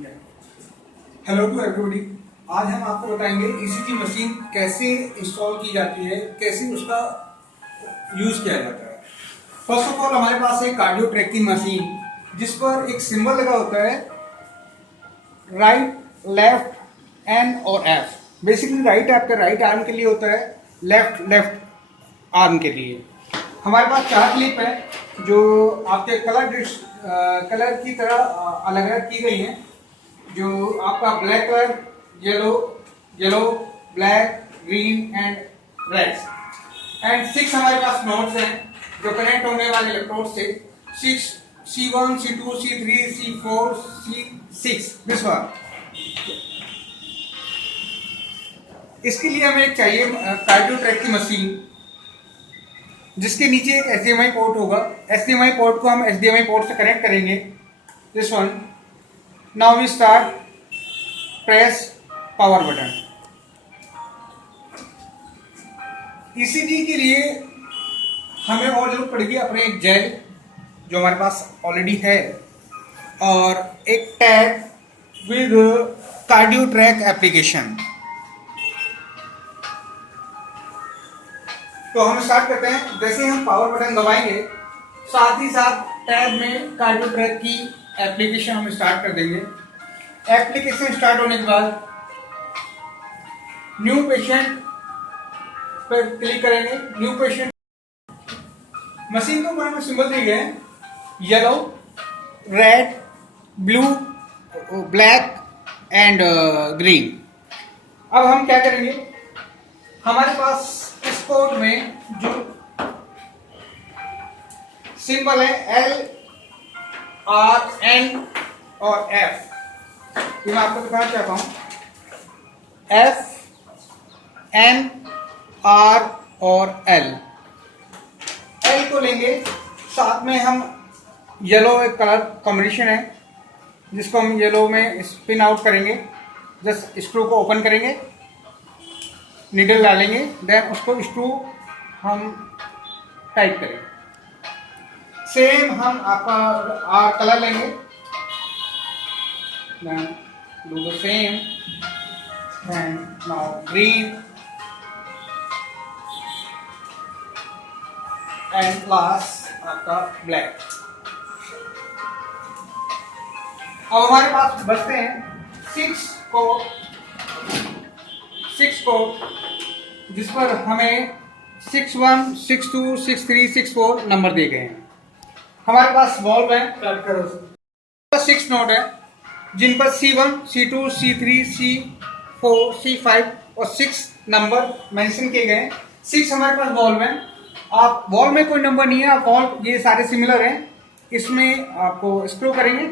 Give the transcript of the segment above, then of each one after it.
Hello to everybody. आज हम आपको बताएंगे ईसीजी मशीन कैसे इंस्टॉल की जाती है, कैसे उसका यूज किया जाता है। फर्स्ट ऑफ ऑल हमारे पास है कार्डियो ट्रैकिंग मशीन, जिस पर एक सिंबल लगा होता है राइट, लेफ्ट, एन और एफ। बेसिकली राइट आपका राइट आर्म के लिए होता है, लेफ्ट लेफ्ट आर्म के लिए। हमारे पास 4 क्लिप है जो आपके कलर की तरह अलग अलग की गई हैं, जो आपका black colour, yellow, black, green and red. And 6 हमारे पास नोड्स हैं जो कनेक्ट होने वाले इलेक्ट्रोड से। 6 C1, C2, C3, C4, C6 this one. इसके लिए हमें एक चाहिए कार्डियो ट्रैक की मशीन, जिसके नीचे एक HDMI पोर्ट होगा। HDMI पोर्ट को हम HDMI पोर्ट से कनेक्ट करेंगे, this one. Now we start, press power button. ECG के लिए हमें और जरूरत पड़ेगी अपने एक जेल जो हमारे पास ऑलरेडी है, और एक tag with cardio track application. तो हम स्टार्ट करते हैं। जैसे हम पावर बटन दबाएंगे, साथ ही साथ टैब में कार्डियो ट्रैक की एप्लीकेशन हम स्टार्ट कर देंगे। एप्लीकेशन स्टार्ट होने के बाद न्यू पेशेंट पर क्लिक करेंगे। न्यू पेशेंट मशीन के ऊपर हमें सिंबल दिए गए हैं, yellow, red, blue, black and green. अब हम क्या करेंगे, हमारे पास इस कोड में जो सिंबल है L, R, N और F, ये मैं आपको दिखाना चाहता हूं। F, N, R और L को लेंगे। साथ में हम येलो एक कलर कॉम्बिनेशन है, जिसको हम येलो में स्पिन आउट करेंगे। जस्ट स्क्रू को ओपन करेंगे, नीडल डालेंगे, देन उसको स्क्रू हम टाइट करेंगे। सेम हम आपका कलर लेंगे, then do the same, and now green and last आपका ब्लैक। अब हमारे पास बचते हैं 6 कोड, जिस पर हमें 61, 62, 63, 64 नंबर दिए गए हैं। हमारे पास वॉल्व है, 6 नोड है, जिन पर C1, C2, C3, C4, C5 और 6 नंबर मेंशन किए गए हैं। 6 हमारे पास वॉल्व है। आप वॉल्व में कोई नंबर नहीं है, आप वॉल्व ये सारे सिमिलर हैं। इसमें आपको स्क्रू करेंगे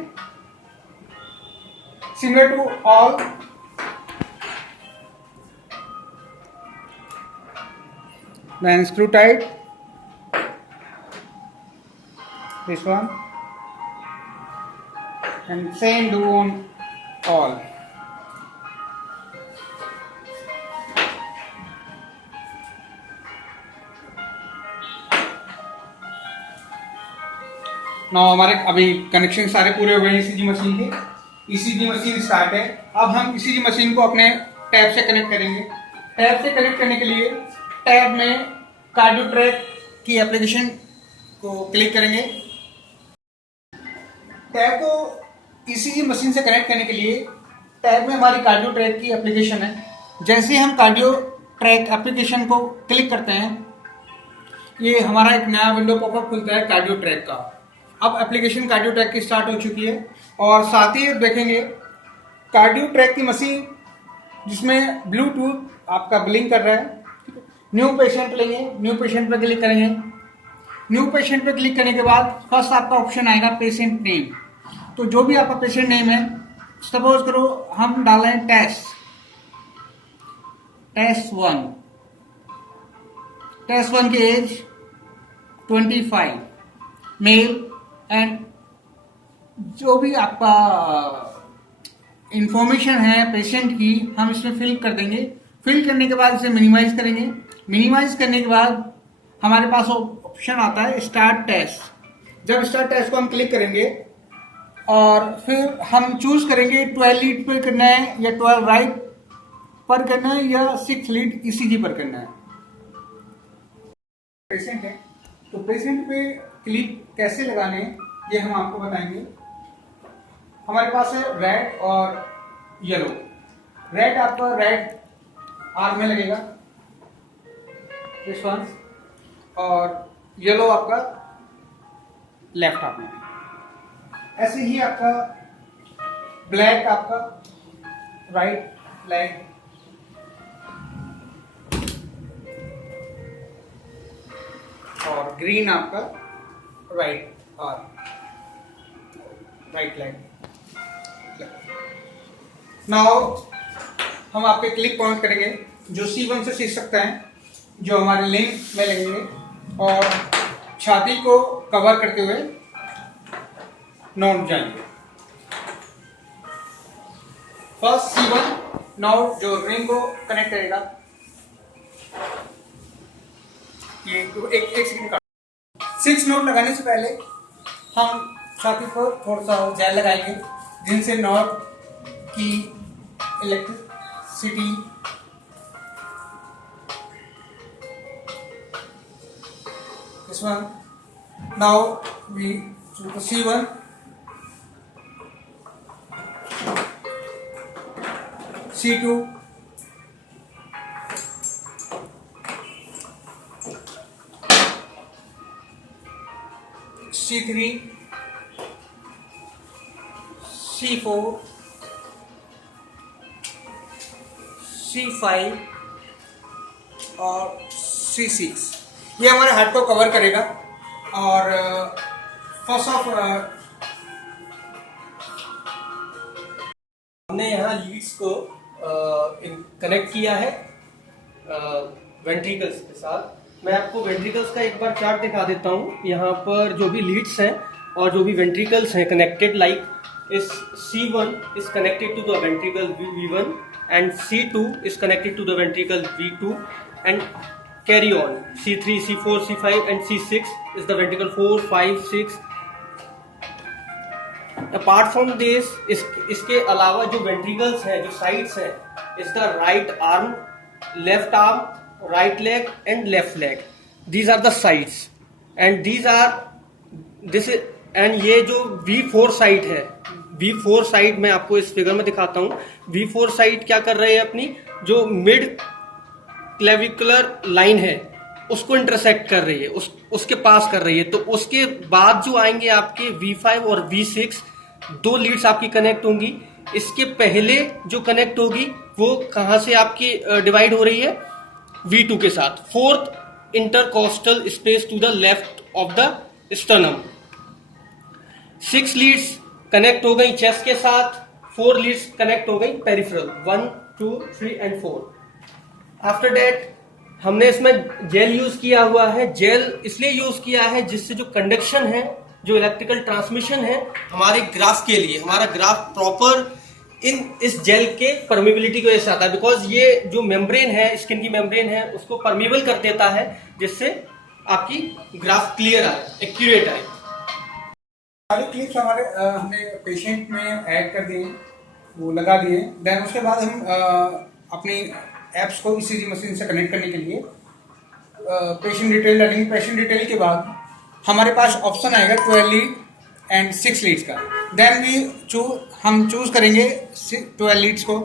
similar to all, then screw tight this one, and same do on all. now हमारे अभी कनेक्शन सारे पूरे हो गए हैं ईसीजी मशीन के। ईसीजी मशीन स्टार्ट है। अब हम ईसीजी मशीन को अपने टैब से कनेक्ट करेंगे। टैब से कनेक्ट करने के लिए टैब में कार्डियो ट्रैक की एप्लीकेशन को क्लिक करेंगे। टैब को ईसीजी मशीन से कनेक्ट करने के लिए टैब में हमारी कार्डियो ट्रैक की एप्लीकेशन है। जैसे हम कार्डियो ट्रैक एप्लीकेशन को क्लिक करते हैं, ये हमारा एक नया विंडो पॉपअप खुलता है कार्डियो ट्रैक का। अब एप्लीकेशन कार्डियो ट्रैक की स्टार्ट हो चुकी है, और साथ ही देखेंगे कार्डियो ट्रैक की मशीन जिसमें ब्लूटूथ आपका ब्लिंक कर रहा है। न्यू पेशेंट लेंगे, न्यू पेशेंट पर क्लिक करेंगे। न्यू पेशेंट पर क्लिक करने के बाद फर्स्ट आपका ऑप्शन आएगा पेशेंट नेम। तो जो भी आपका पेशेंट नेम है, सपोज करो हम डालें टेस्ट 1 की एज 25, मेल, एंड जो भी आपका इंफॉर्मेशन है पेशेंट की हम इसमें फिल कर देंगे। फिल करने के बाद इसे मिनिमाइज करेंगे। मिनिमाइज करने के बाद हमारे पास ऑप्शन आता है स्टार्ट टेस्ट। जब स्टार्ट टेस्ट को हम क्लिक करेंगे, और फिर हम चूज करेंगे 12 लीड पर करना है या 12 राइट पर करना है या 6 लीड ईसीजी पर करना है। पेशेंट है तो पेशेंट पे क्लिप कैसे लगाने हैं ये हम आपको बताएंगे। हमारे पास है रेड और येलो। रेड आपका रेड आर्म में लगेगा दिस वन, और येलो आपका लेफ्ट आर्म में। ऐसे ही आपका ब्लैक आपका राइट लेग, और ग्रीन आपका right arm, right leg. Now हम आपके क्लिप पॉइंट करेंगे जो C1 से सीख सकते हैं, जो हमारे लिंक में लगेंगे और छाती को कवर करते हुए नॉट जाएंगे। फर्स्ट C1 नॉट जो रिंग को कनेक्ट करेगा, ये एक सेकंड का 6 नोट लगाने से पहले हम छाती पर थोड़ा सा जेल लगाएंगे जिनसे नॉट की electricity this one. Now we choose the C1, C2, C3, C4, C5 और C6। ये हमारे हार्ट को कवर करेगा। और फर्स्ट ऑफ हमने यहाँ लीड्स को कनेक्ट किया है वेंट्रिकल्स के साथ। मैं आपको वेंट्रिकल्स का एक बार चार्ट दिखा देता हूँ। यहाँ पर जो भी लीड्स हैं और जो भी वेंट्रिकल्स हैं कनेक्टेड, लाइक इस C1 is connected to the ventricle V1 and C2 is connected to the ventricle V2 and carry on. C3, C4, C5 and C6 is the ventricle 4, 5, 6. Apart from this, इसके अलावा जो ventricles हैं, जो sides हैं, is the right arm, left arm, right leg and left leg. These are the sides and ये जो V4 side है, V4 side मैं आपको इस फिगर में दिखाता हूँ। V4 साइड क्या कर रहे हैं, अपनी जो मिड क्लेविकुलर लाइन है उसको इंटरसेक्ट कर रही है, उसके पास कर रही है। तो उसके बाद जो आएंगे आपके V5 और V6, 2 लीड्स आपकी कनेक्ट होंगी। इसके पहले जो कनेक्ट होगी वो कहाँ से आपकी डिवाइड हो रही है, V2 के साथ। 4th intercostal space to the left of the sternum. 6 leads connect हो गई चेस्ट के साथ, 4 लीड्स कनेक्ट हो गई पेरिफेरल, 1, 2, 3 एंड 4। आफ्टर दैट हमने इसमें जेल यूज किया हुआ है। जेल इसलिए यूज किया है जिससे जो कंडक्शन है, जो इलेक्ट्रिकल ट्रांसमिशन है हमारे ग्राफ के लिए, हमारा ग्राफ प्रॉपर इस जेल के परमिबिलिटी की वजह से आता है। बिकॉज ये जो मेम्ब्रेन है, स्किन की मेम्ब्रेन है, उसको परमिबल कर देता है जिससे आपकी ग्राफ क्लियर आए, एक्यूरेट आए। सारे क्लिप्स हमारे हमने पेशेंट में ऐड कर दिए, वो लगा दिए। देन उसके बाद हम अपनी एप्स को ईसीजी मशीन से कनेक्ट करने के लिए पेशेंट डिटेल डालेंगे। पेशेंट डिटेल के बाद हमारे पास ऑप्शन आएगा 12 लीड एंड 6 लीड्स का। देन हम चूज करेंगे 12 लीड्स को।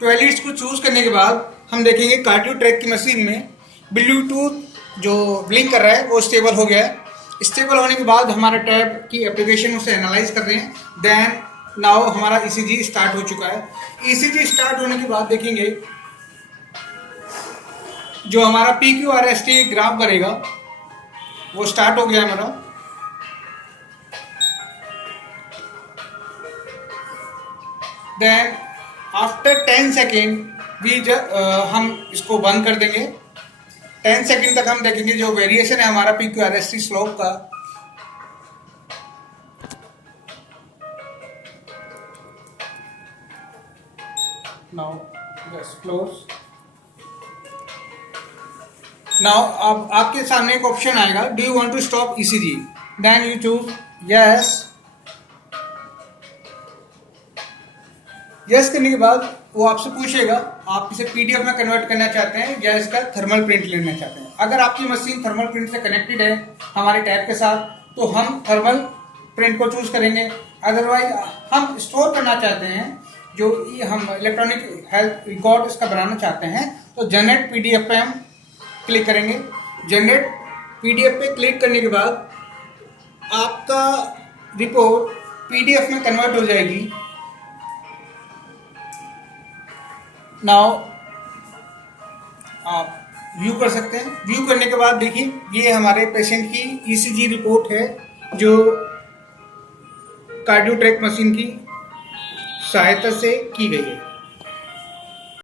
12 लीड्स को चूज करने के बाद हम देखेंगे कार्डियो ट्रैक की मशीन में ब्लूटूथ जो ब्लिंक कर रहा है वो स्टेबल हो गया है। स्टेबल होने के बाद हमारा टैब की एप्लीकेशन उसे एनालाइज कर रहे हैं। देन नाउ हमारा ईसीजी स्टार्ट हो चुका है। ईसीजी स्टार्ट होने के बाद देखेंगे जो हमारा PQRST ग्राफ बनेगा वो स्टार्ट हो गया हमारा। देन आफ्टर 10 सेकेंड हम इसको बंद कर देंगे। 10 सेकेंड तक हम देखेंगे जो वेरिएशन है हमारा PQRST स्लोप का। Now just close. नाउ अब आपके सामने एक ऑप्शन आएगा, do you want to stop ECG. Then you choose yes yes करने के बाद वो आपसे पूछेगा आप इसे पीडीएफ में कन्वर्ट करना चाहते हैं या इसका थर्मल प्रिंट लेना चाहते हैं। अगर आपकी मशीन थर्मल प्रिंट से कनेक्टेड है हमारे टैब के साथ तो हम थर्मल प्रिंट को चूज करेंगे। अदरवाइज हम स्टोर करना चाहते हैं जो ये हम इलेक्ट्रॉनिक हेल्थ रिकॉर्ड इसका बनाना चाहते हैं तो जनरेट पीडीएफ पे हम क्लिक करेंगे। जनरेट पीडीएफ पे क्लिक करने के बाद आपका रिपोर्ट पीडीएफ में कन्वर्ट हो जाएगी। नाउ आप व्यू कर सकते हैं। व्यू करने के बाद देखिए ये हमारे पेशेंट की ईसीजी रिपोर्ट है जो कार्डियो ट्रैक मशीन की सहायता से की गई है।